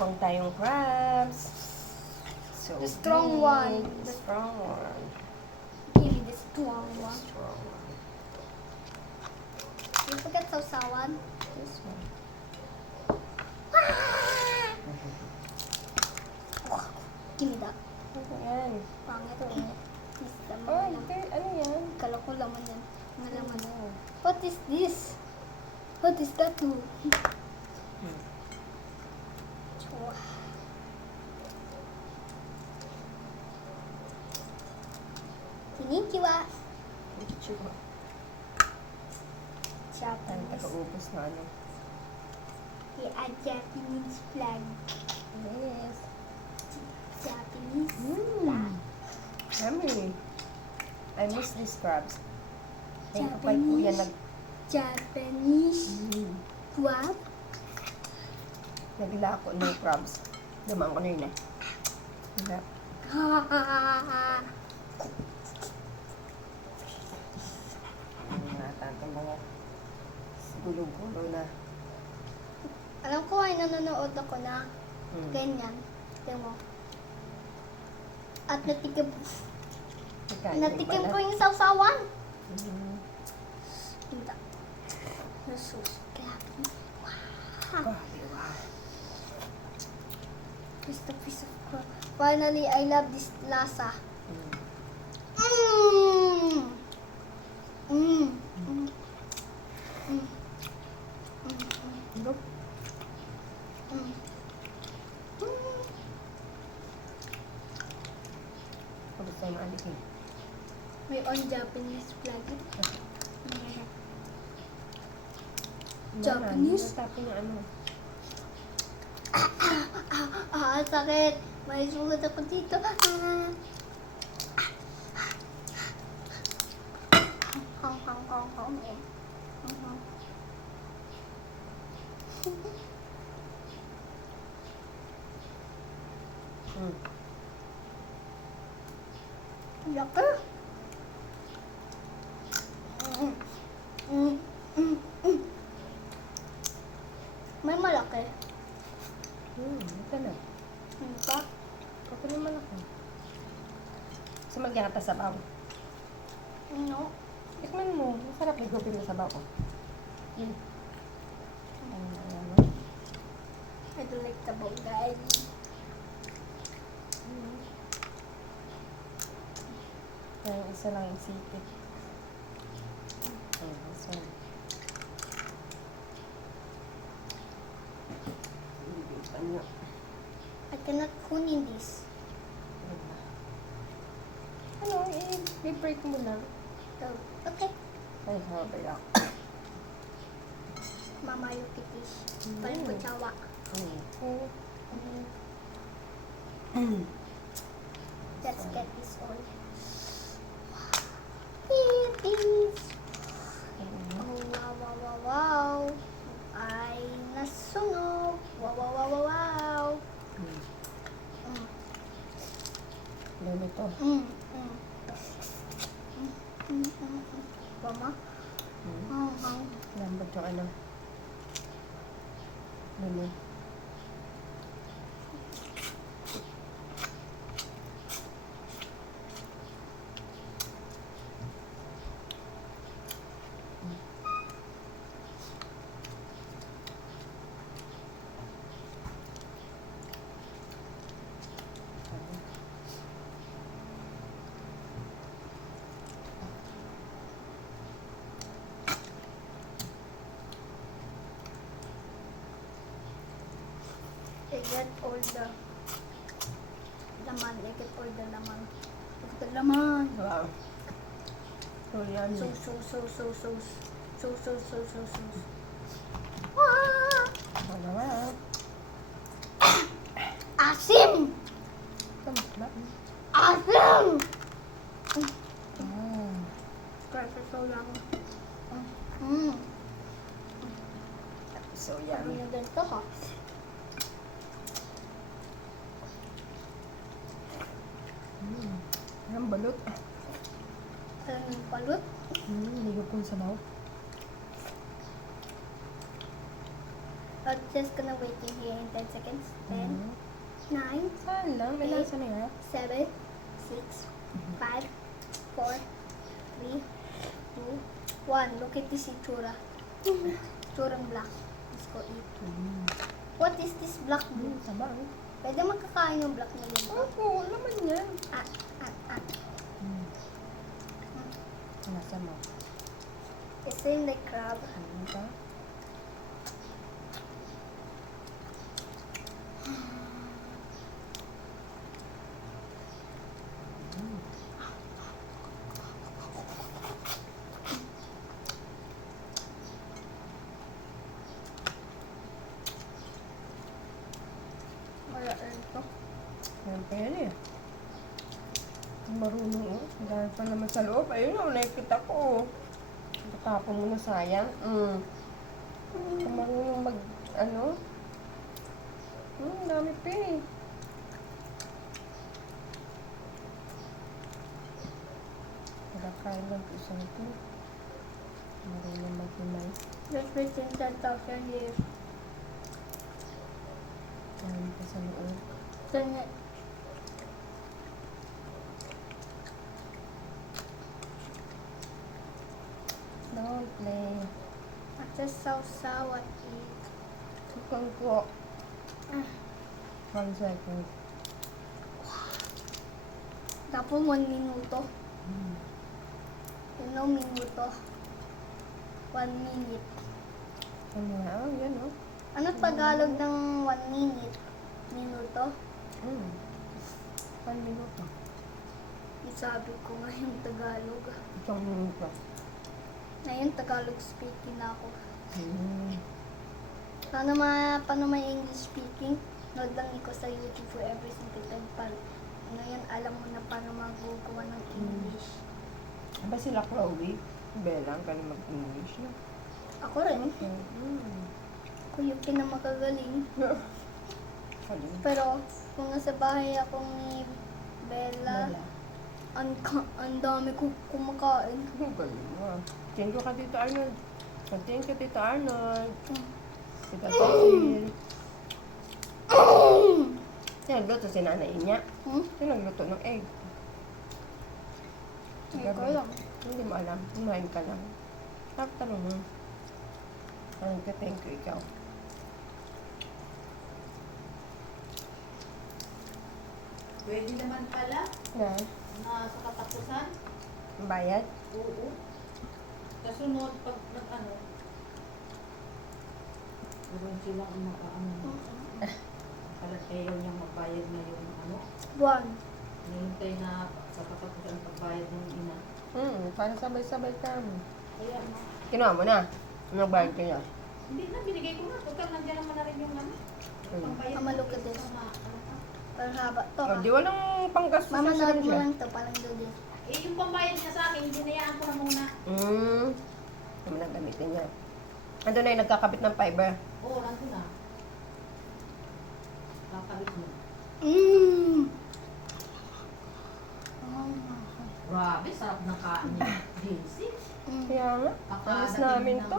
tikmang tayong crabs. So The strong big. one. The strong one. Give me the strong The one. strong one. You forget sausawan? This one. Give me that. Ano yan? Pangit. This laman Oh, lang. okay. Ano yan? Kala ko laman yan. Mga laman. Ano? What is this? What is that too? Chua. Konnichiwa. Chicho. Tayo Japanese. taga-ubos na ano. Yeah, a Japanese flag. Yes. Japanese Mm. flag. Yummy. I miss these crabs. Ay, kapay kuya nag... Japanese crab. Naglako ng crabs. Dumaan ko na yun eh. Diba? Ha ha ha ha. Ano nga tatang mga gulong-gulo na. Alam ko ay nanonood ako na ganyan. Tingnan mo. At natikim ko yung sausawan. Hindi. Nasus. Grabe. Wow. Just a piece of crab. Finally, I love this lasa. Mmm. Mmm. Mmm. Mmm. Look. Mmm. Pagod tayo maalikin. May on Japanese flag. Japanese? Tapin yung ano. Sakit. May sugat ako dito. Laki. May malaki. Ito na. Ano pa? Ito na malaki. So, magyakata sa sabaw. Ano? Tikman mo. Masarap ligupin mo sa sabaw ko. Ayan, I don't like the bone, guys. Yung isa lang yung sipit. Ayan, this one. Lipitan nyo. I cannot kunin this. Ano, i-break mo lang. So, okay. Ay, habay ako. Mama yung kitish. Paling ko tsawa. Let's get this all. Peace. Oh, wow, wow, wow, wow. Ay, nasunog. Wow, wow, wow, wow, wow. Lalo ito. Mama? Lambot yung ano. Lalo. I get all the laman. I get all the laman. The laman. Wow. So, yan. So. Ah! Wala ba? Asim! Tama ba? Asim! Ah. Kasi so lang. So, Ano yan. na ganito ha? Ang balot. Alam yung palut? Ligop kong sabaw. I'm just gonna wait in here in 10 seconds. 10, 9, Saan lang? May Eight. lasa na yan. 7, 6, 5, 4, 3, 2, 1. Look at this itsura. Itsurang black. Let's go eat. What is this black blue? Sabang. Pwede magkakain yung black na yun. Opo, laman yan. Ah, ah, ah. Lasa mo. It's in the crab. Ano ba? Wala ito. Yan pa yan eh. Marunong oh. Dahil pa naman sa loob. Ayun oh, nakikita ko oh. Tapon mo na sayang. Kung marunong mag, ano? Dami pa eh. Nakakain lang po isang ito. Marunong mag-imay. Let's wait in 10,000 years. Dami pa sa loob. Then, Don't play. at the sausaw at eat. Tukang ko. Ah, 1 second. tapos 1 minuto. No minuto. 1 minute. Ano nga? Oh, yan oh. Ano Tagalog ng 1 minute? Minuto? 1 minuto. Isabi ko nga yung Tagalog. Isang minuto. Ngayon Tagalog speaking na ako. Mm. Paano may English speaking? Nood lang ikaw sa YouTube for every single time. Ngayon alam mo na paano magagawa ng English. Ba sila Chloe? Belang ka na mag-English na. Ako rin. Mm. Ako yung pinamakagaling. Kaling. Pero kung nasa bahay ako ni Bella, Bella. ang dami ko kumakain. Ang galing mo ah. Thank you ka Tito Arnold. Thank you Tito Arnold. Tita Cecil. Sino nagluto si nanay niya? Sino nagluto ng egg? Hindi ko alam. Hindi mo alam. Kumain ka lang. Tapos tanong mo. Thank you ikaw. Pwede naman pala Na? na sa katapusan. Ang bayad? Oo. Kasunod pag nag-ano. Meron silang ano. Pala ayaw niyang magbayad na yung ano. Buwan. Nihintay na sa katapusan pagbayad ng ina. Para sabay-sabay kami. Kaya na. Kinuha mo na? Nagbayad ka niya? Hindi na, binigay ko na. Total, nandiyan naman na rin yung ano. Pangbayad Mama, look at ng this. isa na ano pa. Parang haba to. O, di walang panggastos Mama, sa nood mo siya. lang to. Parang dugis. Eh, yung pambayad niya sa akin, dinayaan ko na muna. Naman ang gamitin niya. Ando na yung nagkakabit ng fiber. Oo, nandun na. Kakalit mo. Mmm! Grabe, sarap ng kain niya. Daisy. Kaya nga, alis namin to.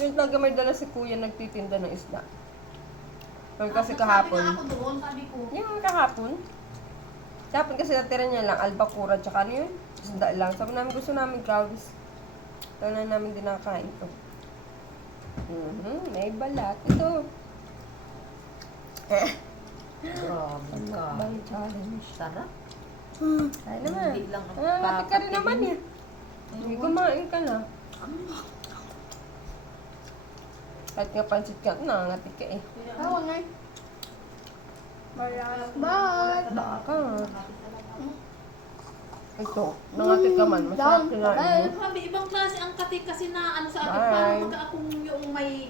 Yung talaga may dala si kuya nagtitinda ng isda. Pero kasi Sabi kahapon. nga ako doon, sabi ko. Yung kahapon. Kahapon kasi natira niya lang albacura tsaka ano yun? Isda lang. Sabi namin gusto namin crabs. Ito na namin din nakakain to. May balat. Ito. Grabe ka. Bang challenge. Sarap. Kaya naman. Hindi lang ako Ngangati ka rin naman eh. Hindi kumain ka na. Kahit nga pansit ka, nangangati ka eh. Oo nga. Bye! Baka. Ito, nangati ka man. Masarap Down. kinain Bye. mo. Grabe, ibang klase ang kati kasi na ano sa akin. Bye. Parang pagka akong yung may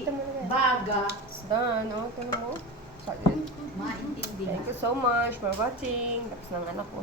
Ito mo na yan. baga, It's done. O, ito na mo. Solid. maintindihan. Thank you so much for watching. Tapos ng anak ko.